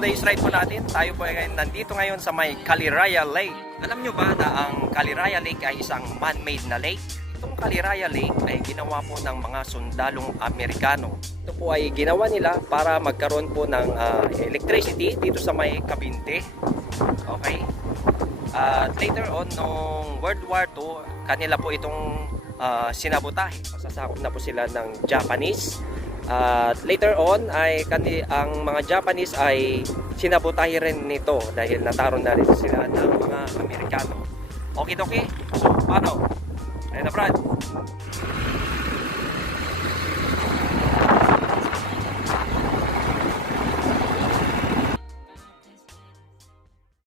today's ride po natin, tayo po ay nandito ngayon sa may Caliraya Lake. Alam nyo ba na ang Caliraya Lake ay isang man-made na lake? Itong Caliraya Lake ay ginawa po ng mga sundalong Amerikano. Ito po ay ginawa nila para magkaroon po ng electricity dito sa may Cavite. Okay? At later on, noong World War II, kanila po itong sinabotahe. Masasakop na po sila ng Japanese. At later on ay ang mga Japanese ay sinabotahe rin nito dahil nataron na rin sila ng mga Amerikano. Okay. So, paano? Ayun na, Brad.